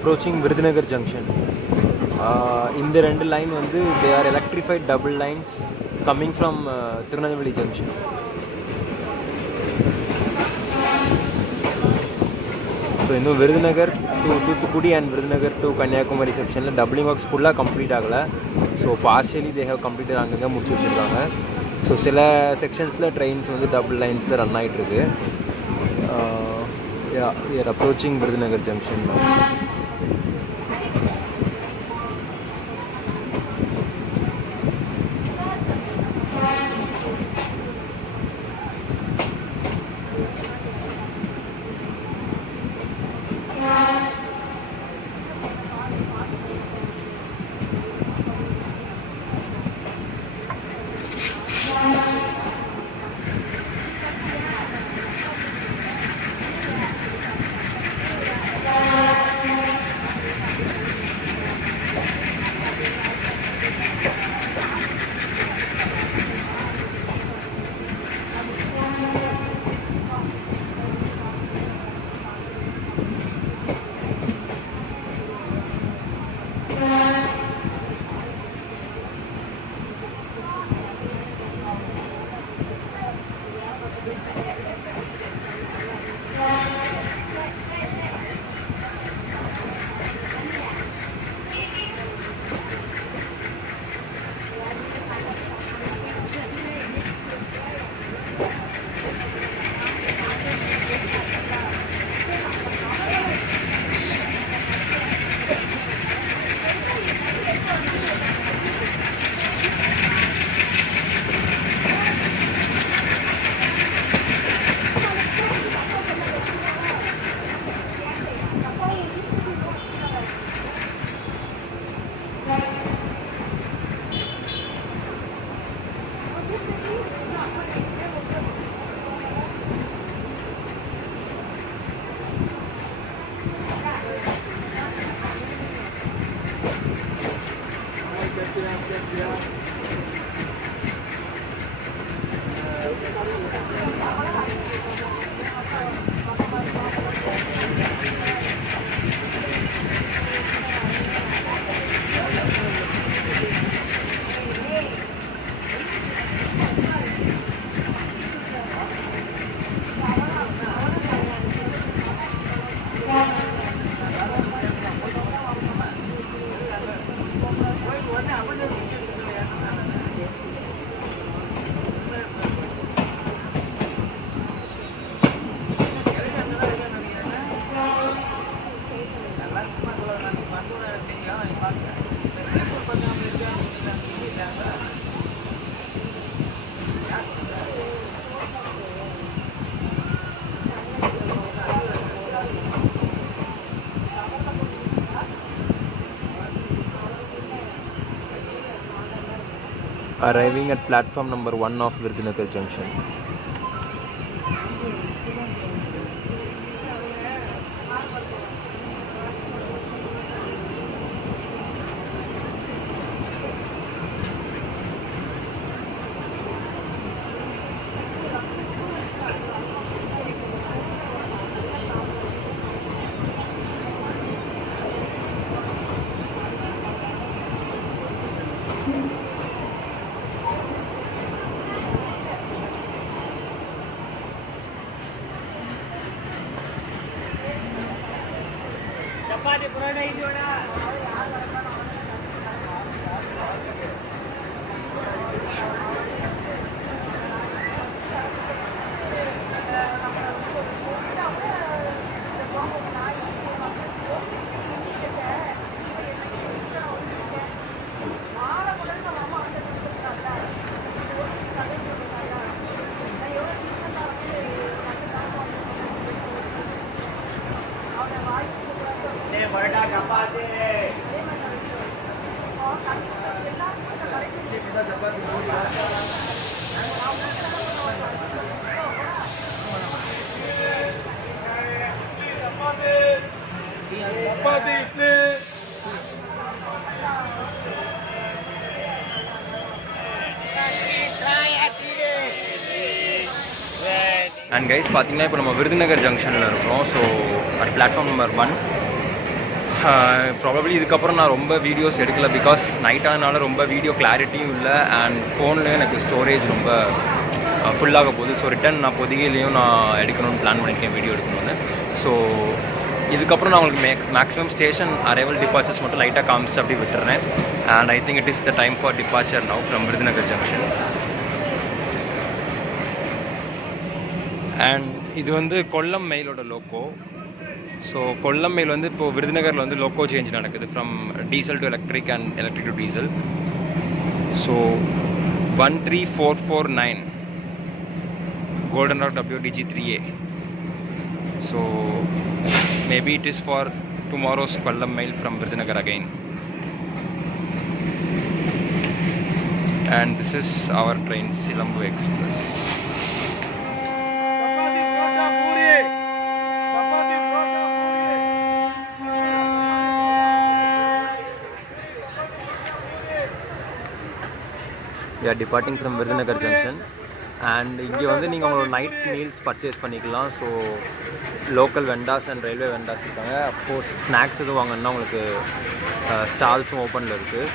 approaching Virudunagar junction. In the two line they are electrified double lines coming from Tirunelveli junction. So in Virudunagar to Thoothukudi and Virudunagar to Kanyakumari section doubling works full complete agala. So partially they have completed anganga mudichu vechirukanga. So sila sections la trains double lines la run aayittu irukku. Yeah, we are approaching Virudunagar junction now. Arriving at platform number 1 of Virudunagar junction. And guys, பார்த்தீங்கன்னா இப்போ நம்ம விருதுநகர் ஜங்ஷனில் இருக்கோம். So at platform number 1 probably இதுக்கப்புறம் நான் ரொம்ப videos எடுக்கல because night ஆனதுனால ரொம்ப வீடியோ கிளாரிட்டியும் இல்லை அண்ட் ஃபோனில் எனக்கு ஸ்டோரேஜ் ரொம்ப ஃபுல்லாக போகுது. ஸோ ரிட்டன் நான் பொதிகையிலையும் நான் எடுக்கணும்னு பிளான் பண்ணியிருக்கேன், வீடியோ எடுக்கணும்னு. ஸோ இதுக்கப்புறம் நான் உங்களுக்கு மேக்ஸிமம் ஸ்டேஷன் அரைவல் டிபார்ச்சர்ஸ் மட்டும் லைட்டாக காமிச்சிட்டு அப்படி விட்டுறேன். And I think it is the time for departure now from Virudhunagar junction. And இது வந்து கொல்லம் மெயிலோட லோக்கோ. ஸோ கொல்லம் மெயில் வந்து இப்போது விருதுநகரில் வந்து லோக்கோ சேஞ்ச் நடக்குது from diesel to electric and electric to diesel. So 13449 Golden Rock WDG3A. So maybe it is for tomorrow's Kollam mail from Virudunagar again. And this is our train, Silambu Express. We are departing from Virudunagar Junction. And இங்கே வந்து நீங்கள் உங்களோட night meals purchase பண்ணிக்கலாம். So local vendors and railway vendors இருக்காங்க. Of course snacks எதுவும் வாங்கினா உங்களுக்கு ஸ்டால்ஸும் ஓப்பனில் இருக்குது.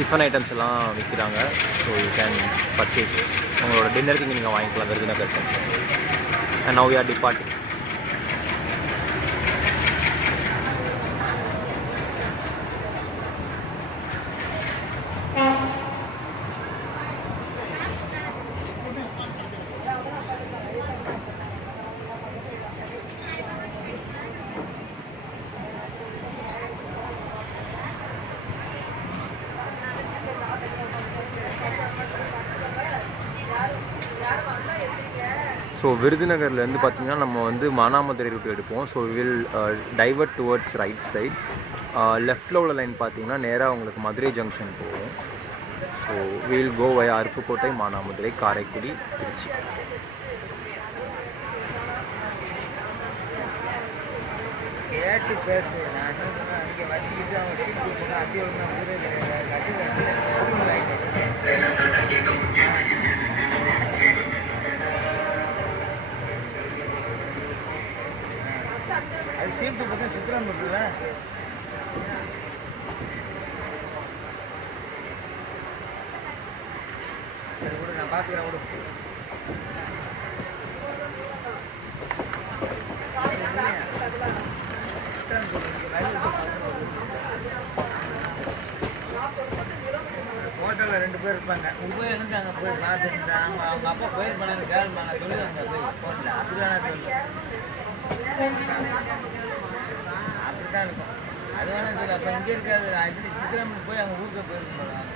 டிஃபன் ஐட்டம்ஸ் எல்லாம் விற்கிறாங்க. ஸோ யூ கேன் பர்ச்சேஸ் உங்களோட டின்னருக்கு இங்கே நீங்கள் வாங்கிக்கலாம் Virudhunagar junction. And now we are departing. So விருதுநகர்லேருந்து பார்த்திங்கன்னா நம்ம வந்து மானாமதுரை ரூட் எடுப்போம். So will diverted towards right side. லெஃப்டில் உள்ள லைன் பார்த்திங்கன்னா நேராக உங்களுக்கு மதுரை ஜங்ஷன் போகும். So will go via Aruppukottai, Manamadurai, Karaikudi, Trichy. கேட்டு பேசு. நான் அங்கே வச்சுக்கிட்டு அவங்க சீட்டு போனால் அதே அது சீட்டு பார்த்தா சித்திரம் இருக்குல்ல. சரி விடு, நான் பார்த்துக்கிறேன் விடு. ஹோட்டலில் 2 பேர் இருப்பாங்க. போய் இருந்து அங்கே போய் பார்த்துட்டு அவங்க அப்பா போயிருப்பாங்க. கேள்வி நான் சொல்லி அங்கே போய் ஹோட்டலில் அப்படிதான் சொல்லு. அப்படித்தான் இருக்கும். அது வேணா சொல்லு. அப்போ இங்கே இருக்காது. இப்படி சித்திரம்பரம் போய் அங்கே ஊருக்கு போயிருக்கோம்.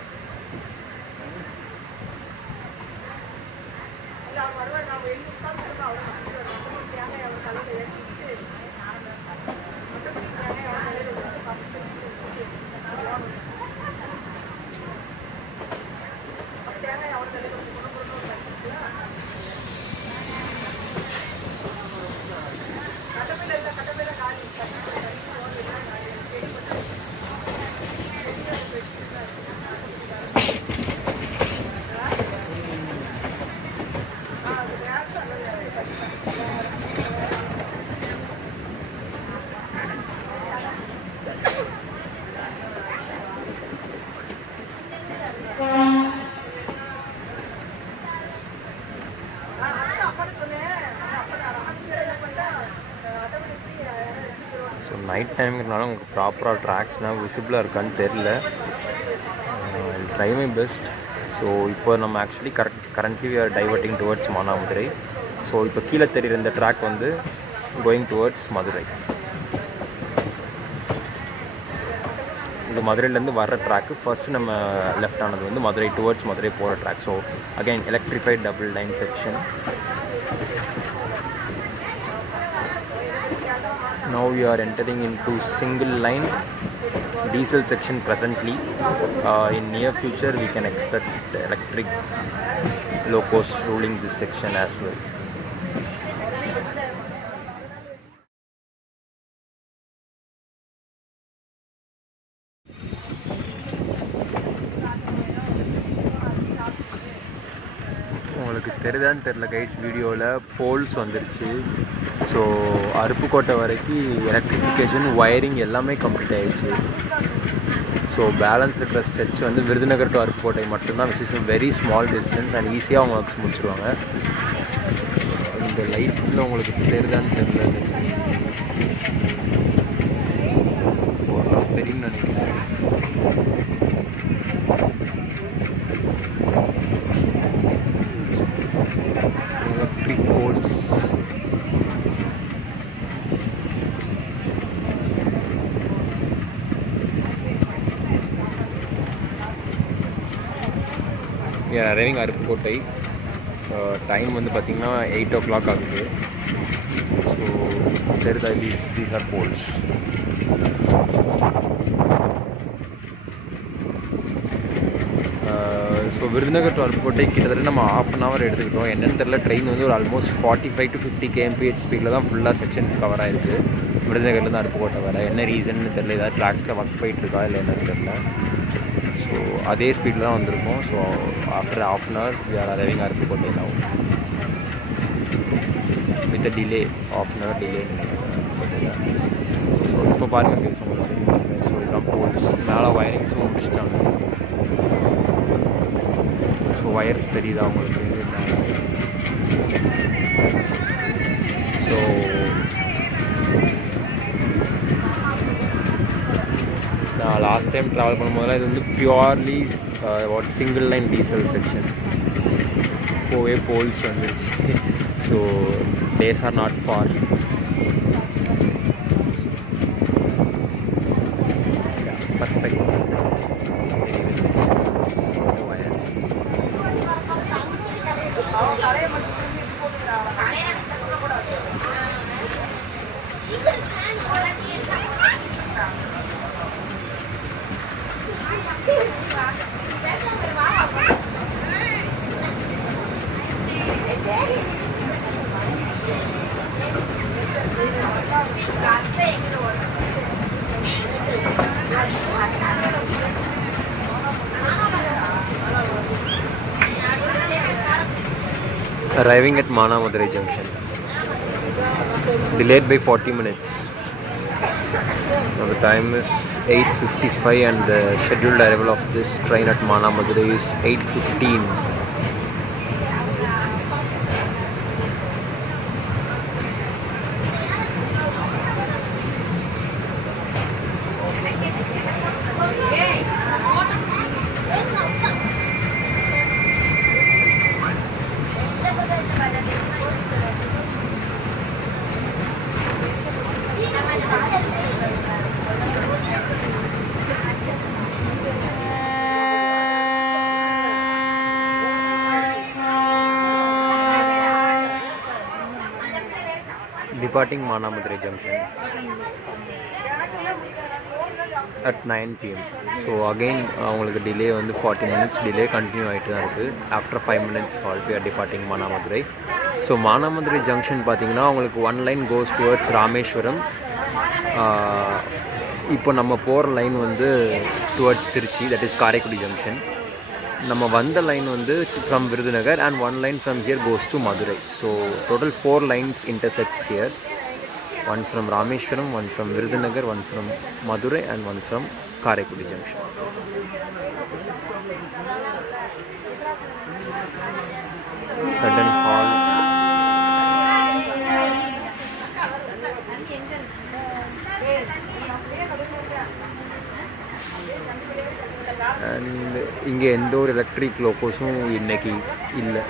ஸோ நைட் டைம்ங்கிறனால உங்களுக்கு ப்ராப்பராக ட்ராக்ஸ்னால் விசிபிளாக இருக்கான்னு தெரில. Try my best. ஸோ இப்போ நம்ம actually currently we are diverting towards Manamadurai. So இப்போ கீழே தெரிகிற இந்த ட்ராக் வந்து கோயிங் டுவர்ட்ஸ் மதுரை. இது மதுரையிலேருந்து வர்ற ட்ராக்கு. ஃபர்ஸ்ட் நம்ம லெஃப்ட் ஆனது வந்து மதுரை டுவர்ட்ஸ் மதுரை போகிற track. So again electrified double line section. Now we are entering into single line diesel section presently. In near future we can expect electric locos ruling this section as well. உங்களுக்கு தெரியுதான்னு தெரில guys, வீடியோவில் poles வந்துருச்சு. So Aruppukottai வரைக்கும் electrification wiring எல்லாமே complete ஆகிடுச்சு. So balance இருக்கிற stretch வந்து விருதுநகர் டு அருப்புக்கோட்டை மட்டும்தான், which is very small distance and ஈஸியாக அவங்க ஒர்க்ஸ் முடிச்சிருவாங்க. இந்த லைட்டில் உங்களுக்கு தெரியுதான்னு தெரில, தெரியும்னு நினைக்கிறேன். Electric poles arriving Aruppukottai. Time வந்து பார்த்திங்கன்னா 8 o'clock ஆகுது. ஸோ தெரியுதா, these are poles. So Virudhunagar to Aruppukottai கிட்டத்தட்ட நம்ம ½ an hour எடுத்துக்கிட்டோம். என்னென்னு தெரில, ட்ரெயின் வந்து ஒரு ஆல்மோஸ்ட் 45 to 50 kmph ஸ்பீடில் தான் ஃபுல்லாக செக்ஷன் கவர் ஆகிருக்கு விருதுநகர்லேருந்து அருப்புக்கோட்டை வர. என்ன ரீசன்னு தெரில, ஏதாவது ட்ராக்ஸில் ஒர்க் போயிட்டுருக்கா இல்லை என்னன்னு தெரில. ஸோ அதே ஸ்பீடில் தான் வந்திருக்கோம். So after ½ an hour we are arriving Aruppukottai now with a delay, ½ an hour delay. So இப்போ பாருங்கள் உங்களுக்கு, ஸோ இதுதான் போல்ஸ். மேலே வயரிங்ஸும் முடிச்சிட்டாங்க. ஸோ வயர்ஸ் தெரியுதா உங்களுக்கு? ஸோ நான் லாஸ்ட் டைம் ட்ராவல் பண்ணும்போதெல்லாம் இது வந்து purely single line diesel section. இப்போவே போல்ஸ் வந்துருச்சு. So these are not far. Perfect. Arriving at Manamadurai Junction. Delayed by 40 minutes. Now the time is 8:55 and the scheduled arrival of this train at Manamadurai is 8:15. Departing Manamadurai Junction at 9 PM. So again அவங்களுக்கு delay வந்து 40 minutes delay continue ஆகிட்டு தான் இருக்குது. After 5 minutes halt we are departing Manamadurai. So Manamadurai Junction பார்த்தீங்கன்னா உங்களுக்கு one line goes towards Rameswaram. இப்போ நம்ம போகிற லைன் வந்து towards Tiruchi, that is Karaikudi junction. நம்ம வந்த லைன் வந்து from Virudhunagar and one line from here goes to Madurai. So total 4 lines intersects here. One from Rameshwaram, one from Virudhunagar, one from Madurai and one from Karaikudi Junction. Sudden halt. And இங்கே எந்த ஒரு electric லோக்கோஸும் இன்னைக்கு இல்லை.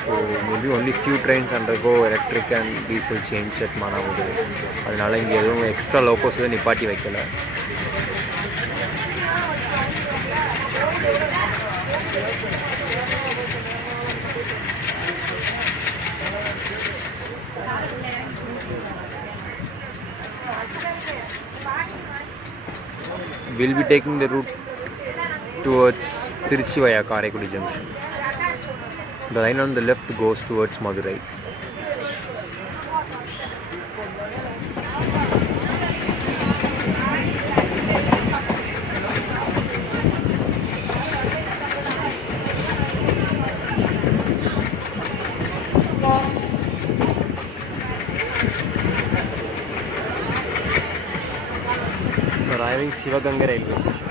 So maybe only few trains undergo electric and diesel change at Manamadurai. அதனால் இங்கே எதுவும் extra லோக்கோஸ் எதுவும் நிப்பாட்டி வைக்கலை. We'll be taking the route towards Tiruchi via Karaikudi Junction. The line on the left goes towards Madurai. Sivaganga railway station.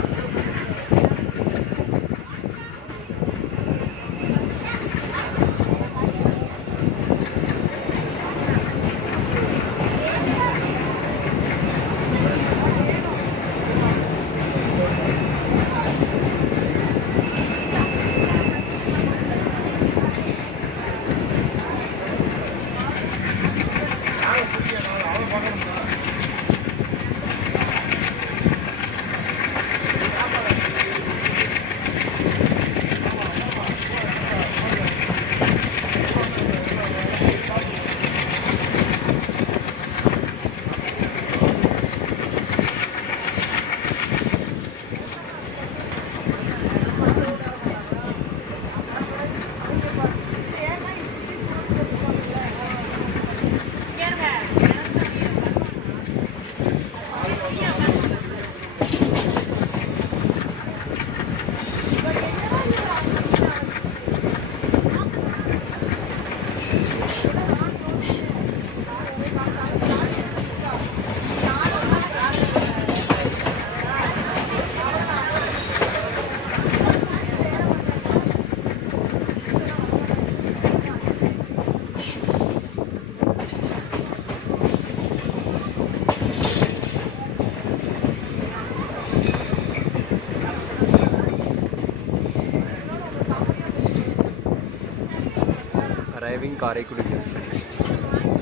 Arriving Karaikudi Junction,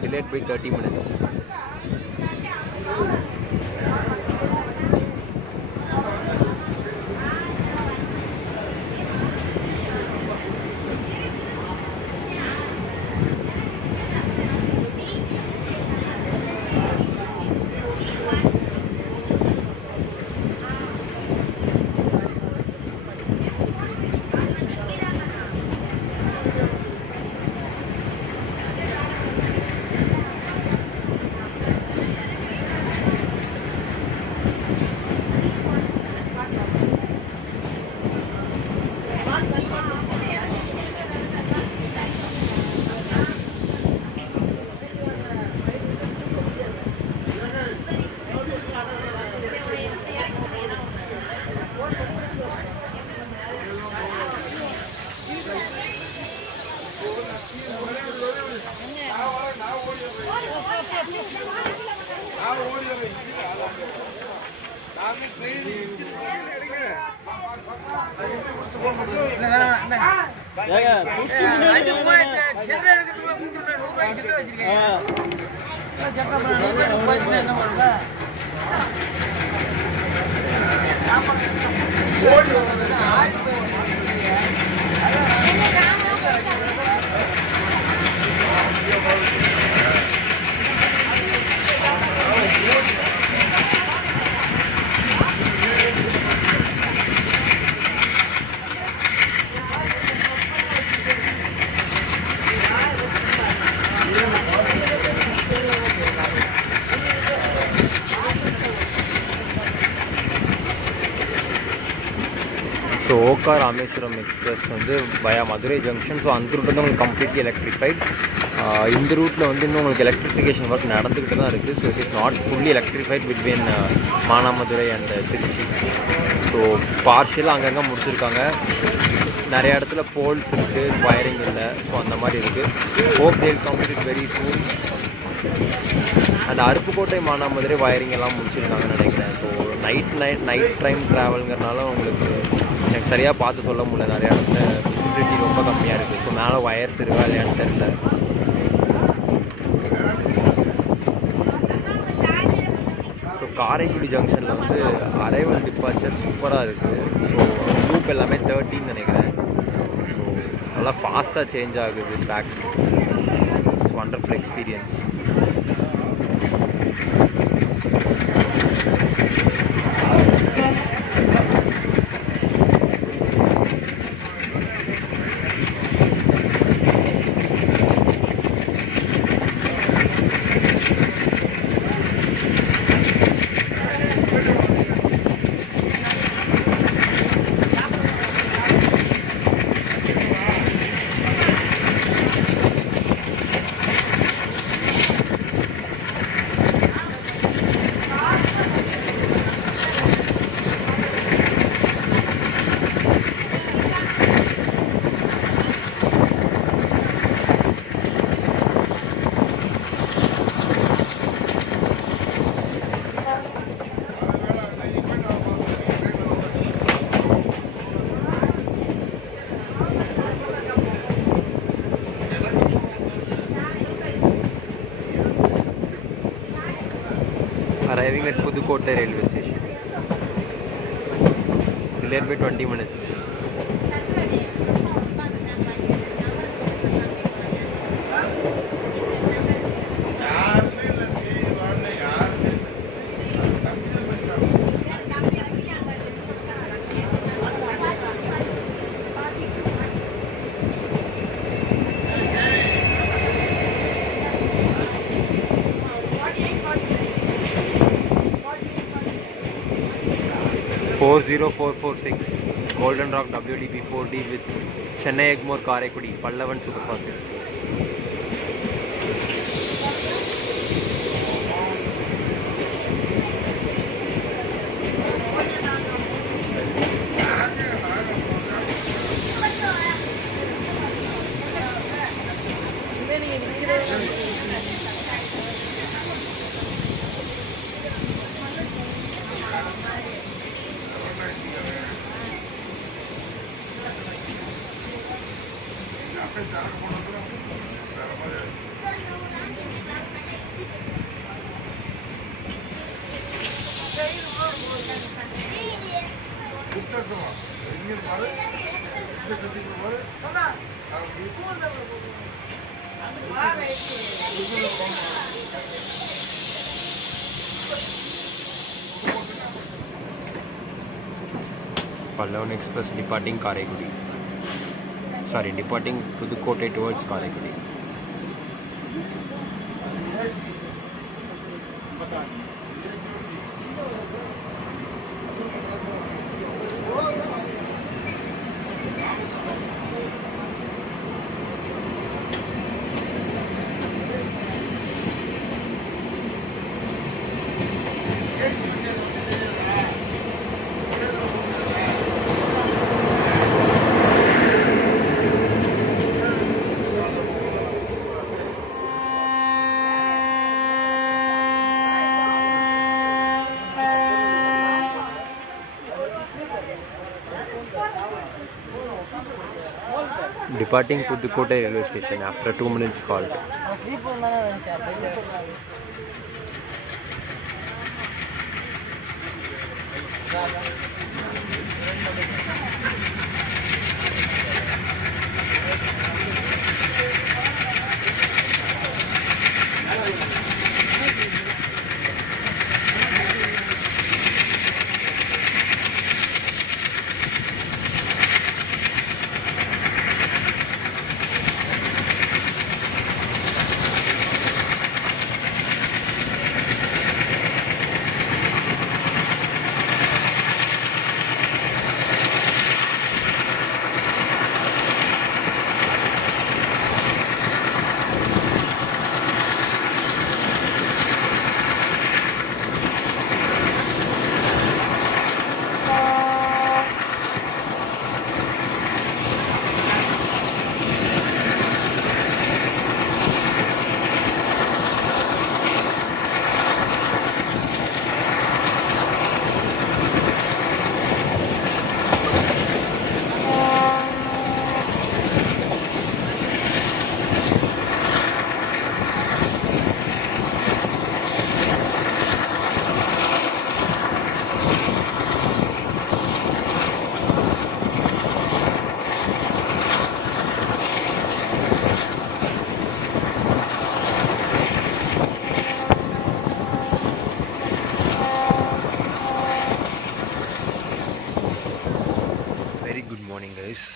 delayed by 30 minutes. So Okha Rameswaram express வந்து via Madurai junction. So அந்த route வந்து உங்களுக்கு completely electrified. இந்த ரூட்டில் வந்து இன்னும் உங்களுக்கு electrification work நடந்துக்கிட்டு தான் இருக்குது. So it is not fully electrified between Manamadurai and Trichy. ஸோ பார்ஷியலாக அங்கங்கே முடிச்சிருக்காங்க. நிறைய இடத்துல போல்ஸ் இருக்குது, வயரிங் இல்லை. ஸோ அந்த மாதிரி இருக்குது. ஹோப் தேல் கம்ப்ளீட் வெரி சூன். அந்த அருப்புக்கோட்டை மானாமதுரை வயரிங் எல்லாம் முடிச்சிருக்காங்கன்னு நினைக்கிறேன். ஸோ நைட் டைம் ட்ராவலுங்கிறனால உங்களுக்கு எனக்கு சரியாக பார்த்து சொல்ல முடியல. நிறையா இடத்துல விசிபிலிட்டி ரொம்ப கம்மியாக இருக்குது. ஸோ மேலே வயர்ஸ் இருக்கா இல்லையான்னு தெரியல. ஸோ காரைக்குடி ஜங்ஷனில் வந்து அரைவல் டிபார்ச்சர் சூப்பராக இருக்குது. ஸோ லூப் எல்லாமே 13 நினைக்கிறேன். ஸோ நல்லா ஃபாஸ்ட்டாக சேஞ்ச் ஆகுது tracks. It's wonderful experience. arriving at Pudukkottai railway station. Delayed by 20 minutes. Golden Rock WDP 4D with Chennai Egmore Karaikudi, Pallavan Superfast Express. Pallavan Express departing Karaikudi. Sorry, departing Pudukkottai towards Karaikudi. Departing Pudukkottai railway station after 2 minutes halt.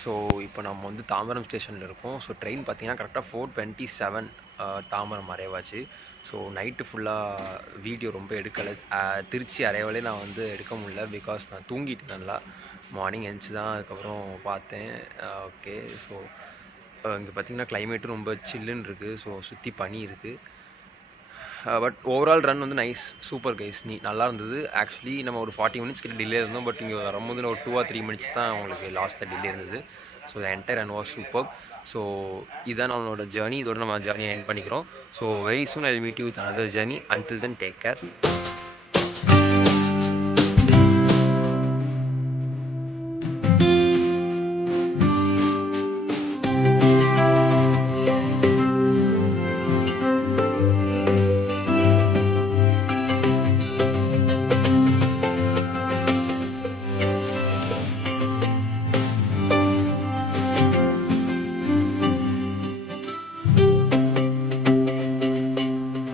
So இப்போ நம்ம வந்து தாம்பரம் ஸ்டேஷனில் இருக்கோம். So train பார்த்திங்கன்னா கரெக்டாக 4:27 Tambaram அரைவாச்சு. So night ஃபுல்லாக video ரொம்ப எடுக்கலை. திருச்சி அரைவாலே நான் வந்து எடுக்க முடியல, பிகாஸ் நான் தூங்கிட்டேன் நல்லா. மார்னிங் எழுந்துச்சி தான் அதுக்கப்புறம் பார்த்தேன். ஓகே, ஸோ இங்கே பார்த்திங்கன்னா கிளைமேட்டும் ரொம்ப சில்லுன்னு இருக்குது. ஸோ சுற்றி பனி இருக்குது. பட் ஓவரால் ரன் வந்து நைஸ், சூப்பர் கைஸ், நல்லா இருந்தது. ஆக்சுவலி நம்ம ஒரு 40 மினிட்ஸ் கிட்ட டிலே இருந்தோம். பட் இங்கே வரும்போது ஒரு 2 or 3 மினிட்ஸ் தான் உங்களுக்கு லாஸ்ட்டில் டிலே இருந்தது. So the entire run was super. So இதுதான் நம்மளோட ஜேர்னி. இதோட நம்ம ஜேர்னி எண்ட் பண்ணிக்கிறோம். So very soon I will meet you with another journey. Until then, take care.